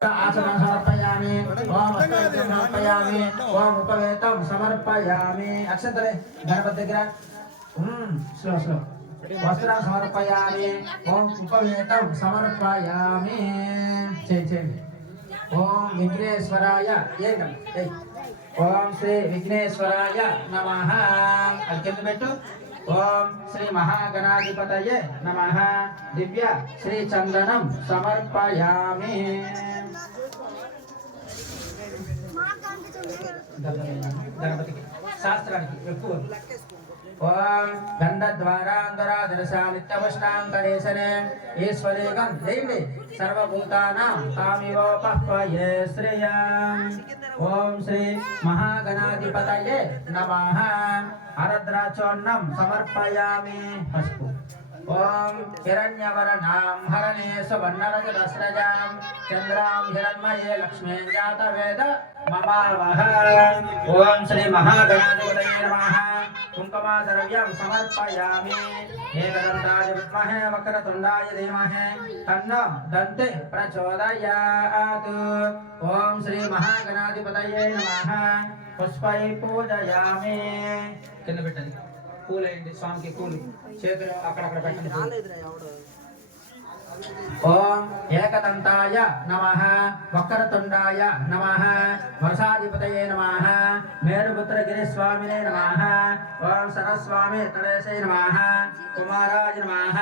आसनं समर्पयामि ओम अष्टकं समर्पयामि ओम उपवेतं समर्पयामि अक्षतरे गणपति దగ్గర స్లో స్లో వస్త్రం సమర్పయామి ఓం ఉపవేతం సమర్పయామి చేయండి ఓం విఘ్నేశ్వరాయ ఓం శ్రీ విఘ్నేశ్వరాయ నమః అది కింద పెట్టు ఓం శ్రీ మహాగణాధిపతయే నమః దివ్య శ్రీ చందనం సమర్పయామి గణపతికి శాస్త్రానికి ఎక్కువ ఓం గంధద్వారాంతరాదర్శా నిత్యవష్టాంతరేశనే ఈశ్వరేగం దేవి సర్వభూతానాం తామివోపహ్వయే శ్రేయం ఓం శ్రీ మహాగణాధిపతయే నమః ఆరద్రాచోన్నం సమర్పయామి పసుపు ఓం హిరణ్యవర్ణాం హరణే సువర్ణరజతస్రజాం చంద్రాం హిరణ్మయే లక్ష్మీ జాతవేద మమావహ ఓం శ్రీ మహాగణాధిపతయే నమః కుంకుమాద్రవ్యం సమర్పయామి ఏకదంతాయ విద్మహే వక్రతుండాయ ధీమహి తన్నో దంతే ప్రచోదయాత్ ఓం శ్రీ మహాగణాధిపతయే నమః పుష్పై పూజయామి కింద పెట్టండి పూలేండి స్వామికి పూలు చేతులు అక్కడక్కడ పెట్టండి ఓం ఏకదంతాయ నమః వక్రతుండాయ నమః వర్షాధిపతయే నమః మేరుపుత్రగిరి స్వామినే నమః ఓం సరస్వామి తడేశే నమః కుమారాయ నమః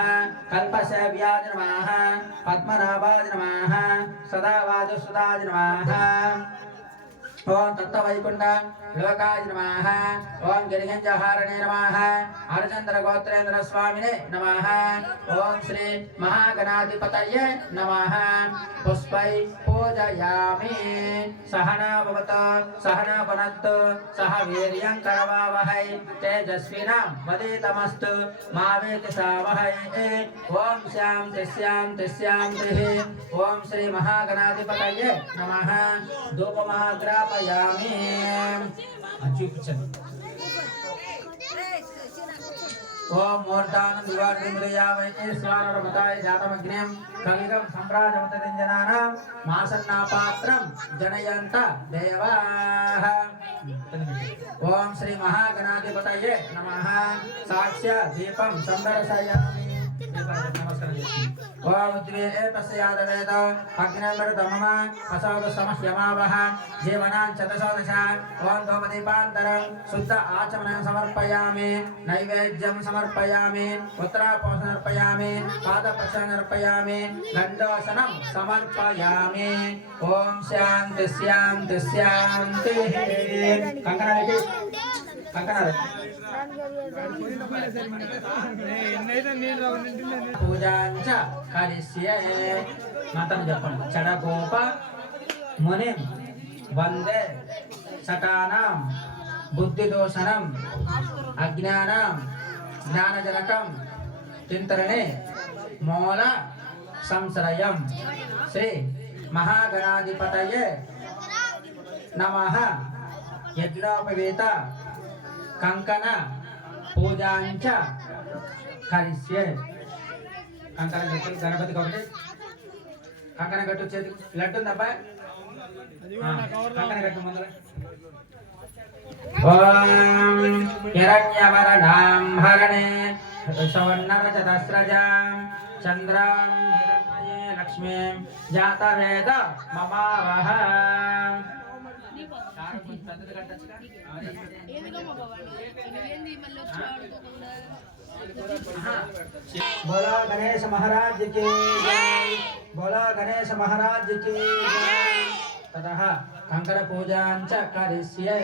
కల్పసేవ్యాయ నమః పద్మనాభాయ నమః సదావాజసుదాయ నమః ఓం తత్వైకుంఠ లోకాయ నమః ఓం గిరిగంజహారణే నమః హరచంద్ర గోత్రేంద్ర స్వామినే నమః ఓం శ్రీ మహాగణాధిపతయే నమః పుష్పై పూజయామి సహనా భవతు సహనా భునత్తు సహ వీర్యం కరవావహై తేజస్వినాం వదితమస్తు మా వేతిసావహై ఓం శాంతి శాంతి శాంతి ఓం శ్రీ మహాగణాధిపతయే నమః ధూపమాగ్రాపయామి చూపించండి ఓం మూర్ధానం దివాగ్నిమృయావై స్వానరమతాయ జాతమగ్నిం కలిగం సంప్రాజమతరంజనానాం మాసన్నాపాత్రం జనయంత దేవాః ఓం శ్రీ మహాగణాధిపతయే నమః సాక్ష్య దీపం సందర్శయామి నమస్కారం ఓం ద్వేతస్య యాదవేద అగ్నిమృతమమ అసౌద సమహ్యమావహ జీవనాం చతసోదశ ఓం ధూపదీపాంతరం శుద్ధ ఆచమనం సమర్పయామి నైవేద్యం సమర్పయామి ఉత్తరాపోషణ సమర్పయామి పాదప్రక్షాళన సమర్పయామి గండోసనం సమర్పయామి ఓం శాంతి శాంతి శాంతి కంకణాలు పూజాంచ కరిష్యే మాతం చెప్పండి చడగోప ముని వందే సటానాం బుద్ధిదోషణం అజ్ఞానం జ్ఞానజనకం చింతరణే మూల సంశ్రయం శ్రీ మహాగణాధిపతయే నమః యజ్ఞోపవీత కంకణ పూజాంచ కరిష్యే కంకణ కట్టు గణపతికి ఒకటి కంకణ కట్టు చేతి లడ్డు ఉంది అబ్బాయి కంకణ కట్టు ముందర ఓం హిరణ్యవర్ణాం హరణే సువర్ణరజతస్రజాం చంద్రాం హిరణ్మయే లక్ష్మీం జాతవేద మమావహ बोला गणेश महाराज की जय बोला गणेश महाराज की जय ततः कंकण पूजां च करिष्ये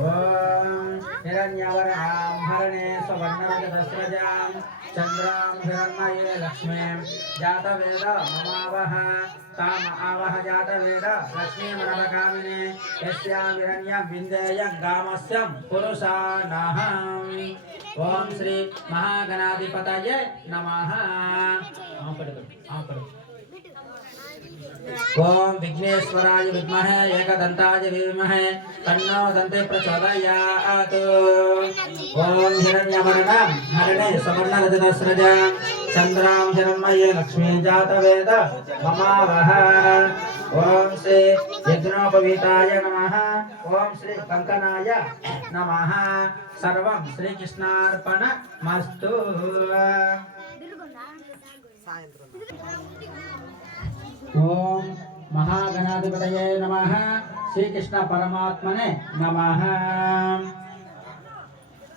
ओम हिरण्यवर्णां हरणे सुवर्णरजतस्रजां चंद्रां हिरण्मये लक्ष्मीं जातवेद ममावह ताम आवह जातवेद लक्ष्मीमनवकामिने यस्यां हिरण्यं विन्देयं गामस्यं पुरुषाणाहम् ओम श्री महागणाधिपतये नमः ओम विघ्नेश्वराय विद्महे एकदन्ताय धीमहि तन्नो दन्ते प्रचोदयात्। ओम हिरण्यवर्णां हरणे सुवर्णरजतस्रजां चन्द्रां हिरण्मये लक्ष्मी जातवेद ममावह। ओम श्री यज्ञोपवीताय नमः। ओम श्री कंकनाय नमः। सर्वं श्रीकृष्णार्पणमस्तु। ओम महागणाधिपतये नमः। श्रीकृष्ण परमात्मने नमः।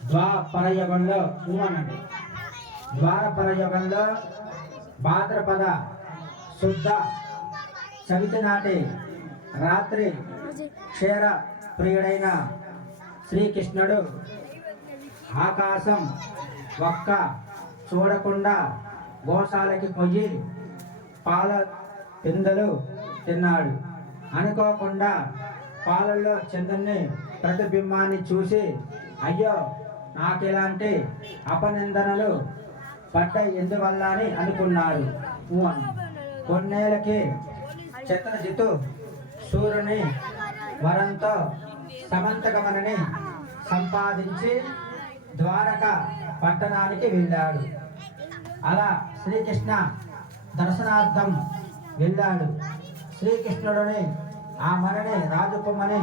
ద్వాపరయుగంలో అనండి. ద్వాపరయుగంలో భాద్రపద శుద్ధ చవితి నాటి రాత్రి క్షీర ప్రియుడైన శ్రీకృష్ణుడు ఆకాశం ఒక్క చూడకుండా గోశాలకి పోయి పాల పిందెలు తిన్నాడు. అనుకోకుండా పాలల్లో చంద్రుని ప్రతిబింబాన్ని చూసి అయ్యో నాకెలాంటి అపనిందనలు పడ్డాయి ఎందువల్ల అని అనుకున్నాడు. కొన్నేళ్ళకి చిత్రజిత్తు సూర్యుని వరంతో సమంతకమనని సంపాదించి ద్వారక పట్టణానికి వెళ్ళాడు. అలా శ్రీకృష్ణ దర్శనార్థం వెళ్ళాడు. శ్రీకృష్ణుడిని ఆ మరణి రాజుకుమ్మని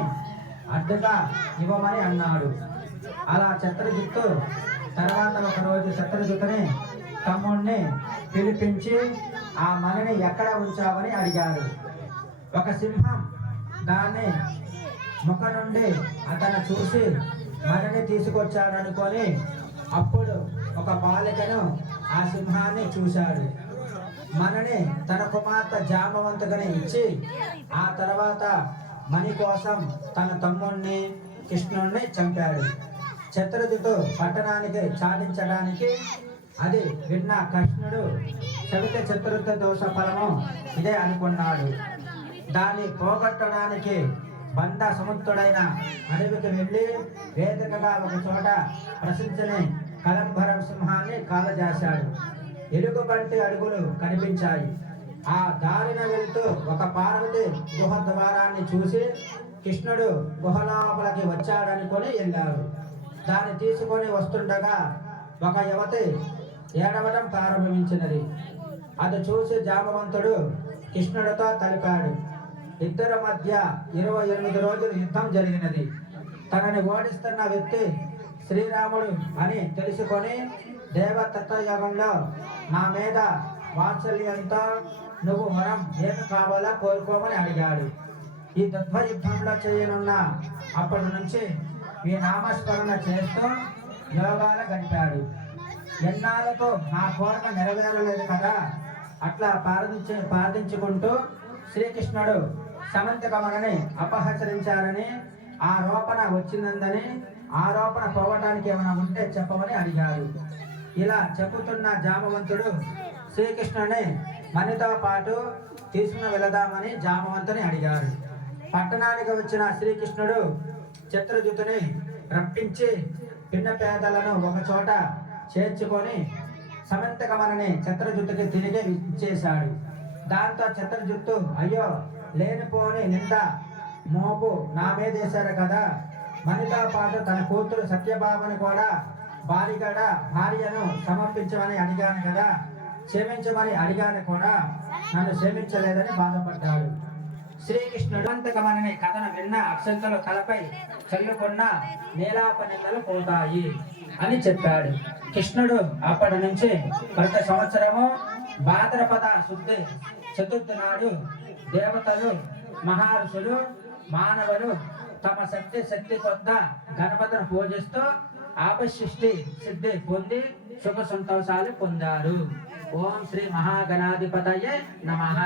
అడ్డుగా ఇవ్వమని అన్నాడు. అలా చిత్రజిత్తు తర్వాత ఒకరోజు చిత్రజిత్తుని తమ్ముడిని పిలిపించి ఆ మణిని ఎక్కడ ఉంచావని అడిగాడు. ఒక సింహం దాన్ని ముఖ నుండి అతను చూసి మణిని తీసుకొచ్చాడనుకొని అప్పుడు ఒక బాలికను ఆ సింహాన్ని చూశాడు. మణిని తన కుమార్తె జాంబవంతుని ఇచ్చి ఆ తర్వాత మణి కోసం తన తమ్ముడిని కృష్ణుడిని చంపాడు. చిత్రజిత్తు పట్టణానికి చాటించడానికి అది విన్న కృష్ణుడు చవితి చతుర్థ దోష ఫలము ఇదే అనుకున్నాడు. దాన్ని పోగొట్టడానికి బండ సముద్రుడైన అడవికి వెళ్ళి వేదికగా ఒక చోట ప్రసిద్ధిని కలంబరం సింహాన్ని కాలజేశాడు. ఎలుగుబంటి అడుగులు కనిపించాయి. ఆ దారిన వెళ్తూ ఒక పార్వతి గుహ ద్వారాన్ని చూసి కృష్ణుడు గుహలోపలికి వచ్చాడనుకొని వెళ్ళాడు. దాన్ని తీసుకొని వస్తుండగా ఒక యువతి ఏడవడం ప్రారంభించినది. అది చూసి జాంబవంతుడు కృష్ణుడితో తెలిపాడు. ఇద్దరి మధ్య 28 రోజులు యుద్ధం జరిగినది. తనని ఓడిస్తున్న వ్యక్తి శ్రీరాముడు అని తెలుసుకొని దేవతత్వయోగంలో నా మీద వాత్సల్యంతో నువ్వు వరం ఏమి కావాలో కోరుకోమని అడిగాడు. ఈ దుర్భ యుద్ధంలో చేయనున్న అప్పటి నుంచి ఈ నామస్మరణ చేస్తూ యోగాలు గడిపాడు. ఎన్నాళ్ళకు నా కోరిక నెరవేరలేదు కదా అట్లా ప్రార్థించుకుంటూ శ్రీకృష్ణుడు సమంతకమనని అపహరించారని ఆరోపణ వచ్చిందని ఆరోపణ పోవటానికి ఏమైనా ఉంటే చెప్పమని అడిగాడు. ఇలా చెప్పుతున్న జాంబవంతుడు శ్రీకృష్ణుని మణితో పాటు తీసుకుని వెళదామని జాంబవంతుని అడిగాడు. పట్టణానికి వచ్చిన శ్రీకృష్ణుడు చిత్రజిత్తుని రప్పించి పిన్న పేదలను ఒక చోట చేర్చుకొని సమంతకమనని చిత్రజిత్తుకి తిరిగి ఇచ్చేశాడు. దాంతో చిత్రజిత్తు అయ్యో లేనిపోని నింద మోపు నా మీద వేశారు కదా, మణితో పాటు తన కూతురు సత్యభామని కూడా భార్యను సమర్పించమని అడిగాను కదా, క్షమించమని అడిగాను కూడా నన్ను క్షమించలేదని బాధపడ్డాడు. శ్రీకృష్ణుడు సమంతకమనని కథను విన్న అక్షంతలు తలపై చల్లుకున్న నీలాపనిందలు పోతాయి అని చెప్పాడు. కృష్ణుడు అప్పటి నుంచి ప్రతి సంవత్సరము భాద్రపద శుద్ధి చతుర్థి నాడు దేవతలు మహర్షులు మానవులు తమ శక్తి కొద్ద గణపతిని పూజిస్తూ ఆపశిష్టి సిద్ధి పొంది శుభ సంతోషాలు పొందారు. ఓం శ్రీ మహాగణాధిపతయే నమః.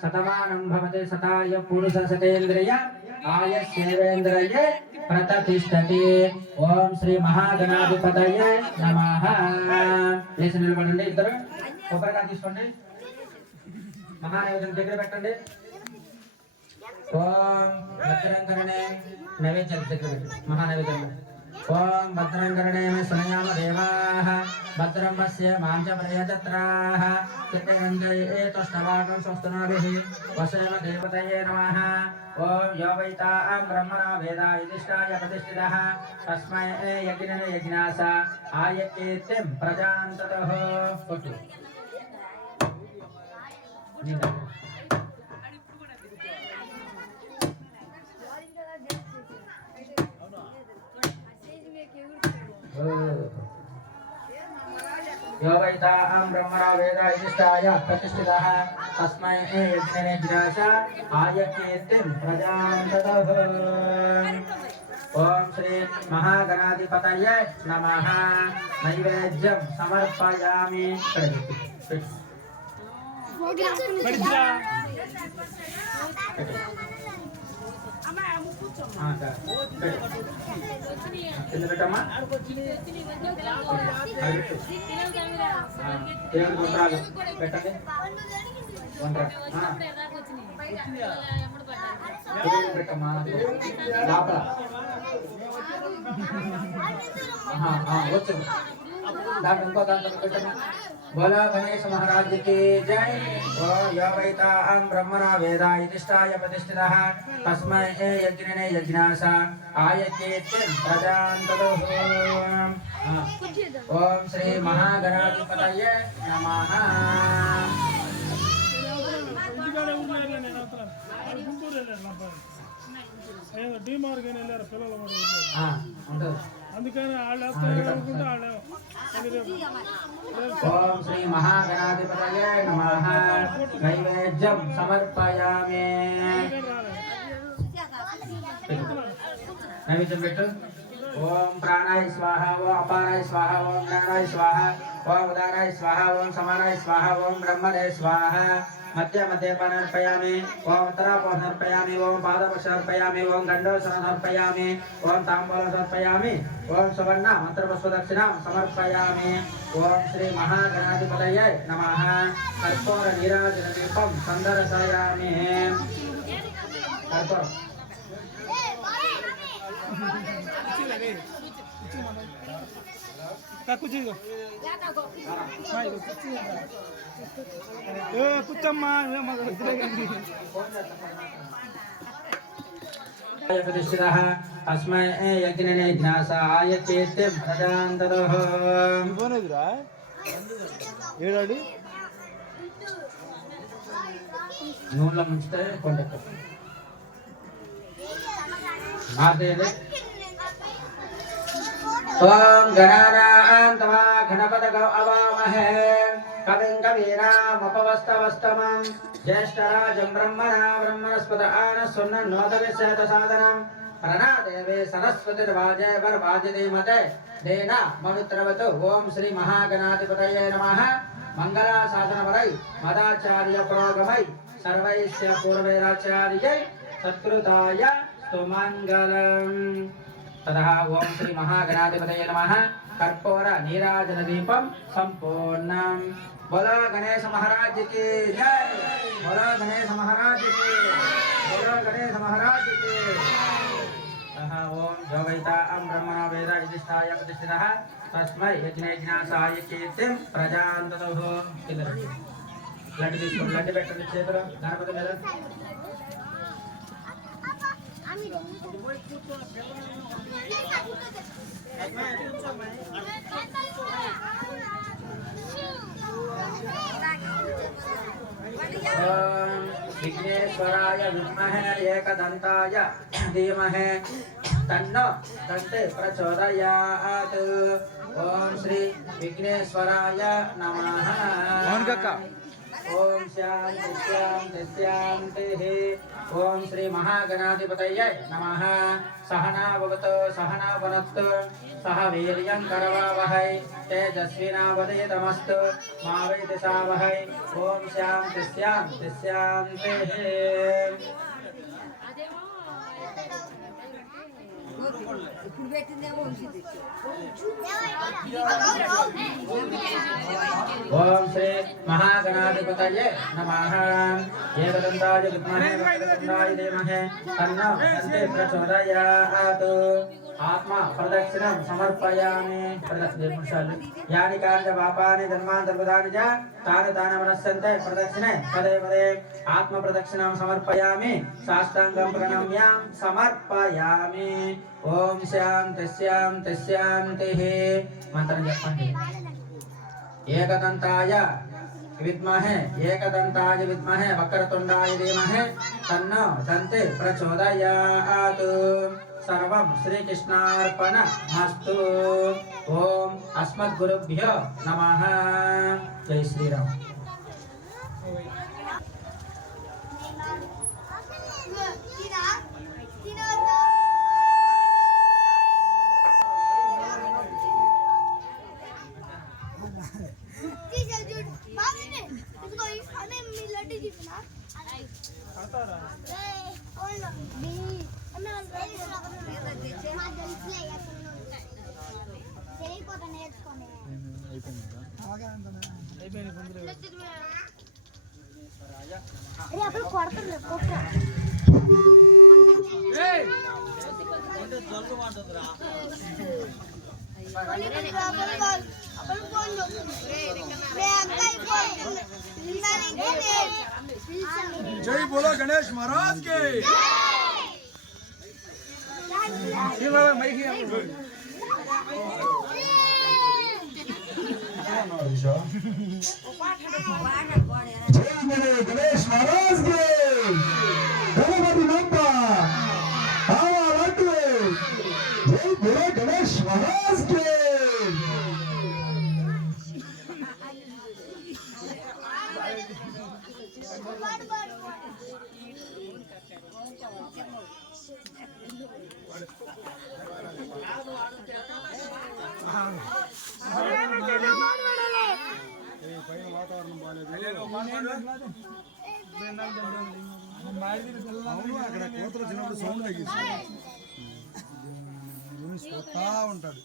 శతమానం భవతే శతాయ పురుష శతేంద్రియ ఆయుష్యేంద్రియే ప్రతిష్టతి. ఓం శ్రీ మహాగణాధిపతయే నమః. లేచి నిలబడండి. ఇద్దరు కొబ్బరికాయ తీసుకోండి. మహానైవేద్యం దగ్గర పెట్టండి. ఓం భద్రంకరణే నైవేద్యం దగ్గర పెట్టండి. మహానైవేద్యం ओम भद्रं कर्णेन शृणुयाम देवाः भद्रं पश्येमां च प्रियजत्राः चित्तनन्दये तुष्टवागं स्वस्तनाभिः वसेम देवतये नमः ओम यो वैतां ब्रह्मणा वेदा युधिष्ठाय प्रतिष्ठितः तस्मै यज्ञासा आयकेतिं प्रजां ततः कोटु यो वैतां ब्रह्मणा वेदा युधिष्ठाय प्रतिष्ठितः तस्मै यज्ञासा आयकेतिं प्रजां ततः ओम श्री महागणाधिपतये नमः नैवेद्यं समर्पयामि बोलो गणेश महाराज की जय। यो वैतां ब्रह्मणा वेदा युधिष्ठाय प्रतिष्ठितः तस्मै यज्ञासा आयकेतिं प्रजां ततः ओम श्री महागणाधिपतये नमः ओम श्री महागणाधिपतये नमः नैवेद्यं समर्पयामि नैवेद्यं పెట్టు ओम प्राणाय स्वाहा ओम अपाराय स्वाहा ओम ज्ञानाय स्वाहा ओम उदाराय स्वाहा ओम समानाय स्वाहा ओम ब्रह्मणे स्वाहा मध्य मध्य समर्पयामि ओम उत्तरापः समर्पयामि ओम पादपः समर्पयामि ओम गंडो समर्पयामि ओम तांबूलं समर्पयामि ओम सुवर्ण मंत्रपुष्पदक्षिणां समर्पयामि ओम श्री महागणाधिपतये नमः कर्पूर नीराजनदीपं संदर्शयामि कर्पूर प्रतिष्ठितः तस्मै यज्ञासा आयकेतिं प्रजां ततः नूनెలో ముంచితే కొండెక్కు మాదేదే ओम गणानां तवा गणपतगौ अवामहे कविं कवीनामुपवस्तवस्तमं ज्येष्ठराजं ब्रह्मणस्पत आनस्वन्नोदविशेषसादनं प्रणदेवे सरस्वतीर्वाजे वरवाजिधीमते देना मनुत्रवतु ओम श्री महागणाधिपतये नमः मंगलाशासनवरै मदाचार्य पुरोगमै सर्वैश्च पूर्वैराचार्यै सत्कृताय सुमङ्गलम् ततः ओम श्री महागणाधिपतये नमः कर्पूर नीराजन दीपं संपूर्णं बोलो गणेश महाराज की जय बोलो गणेश महाराज की बोलो गणेश महाराज की ततः ओम जो वैतां ब्रह्मणा वेदा युधिष्ठाय प्रतिष्ठितः तस्मै यज्ञासाय कीर्तिं प्रजां ततः लड्डू తీసుకోండి లడ్డు పెట్టండి చేతులు గణపతి మీద विघ्नेश्वराय विद्महे एकदन्ताय धीमहि तन्नो दन्ते प्रचोदयात् ओम श्री विघ्नेश्वराय नमः ओम शांति शांति शांतिः ओम श्री महागणाधिपतये नमः सहना भवतु सहना भुनक्तु सह वीर्यं करवावहै तेजस्विनावधीतमस्तु मा वैदिशावहै ओम शांति शांति शांतिः ओम श्री महागणाधिपतये नमः एकदन्ताय विद्महे वक्रतुण्डाय धीमहि तन्नो दन्ते प्रचोदयात् ఆత్మ ప్రదక్షిణం సమర్పయామి ప్రదక్షిణాలు యాని కార్య పాపాని జన్మాంతర్గతాని చ తాని మనస్సంతే ప్రదక్షిణే పదే పదే ఆత్మ ప్రదక్షిణం సమర్పయామి సాష్టాంగం ప్రణమ్య సమర్పయామి ఓం శాంతి శాంతి శాంతి మంత్రం చెప్పండి ఏకదంతాయ विद्महे एकदंताय विद्महे वक्रतुंडाय धीमहि तन्नो दन्ते प्रचोदयात् सर्वं श्रीकृष्णार्पणमस्तु ओम अस्मद्गुरुभ्यो नमः जय श्री राम जय बोलो गणेश महाराज के गणेश महाराज के गणपति बप्पा आवा लड्डू जय बोलो गणेश महाराज के అక్కడ కోతలు చిన్నప్పుడు సౌండ్ తగ్గిస్తుంది ఉంటాడు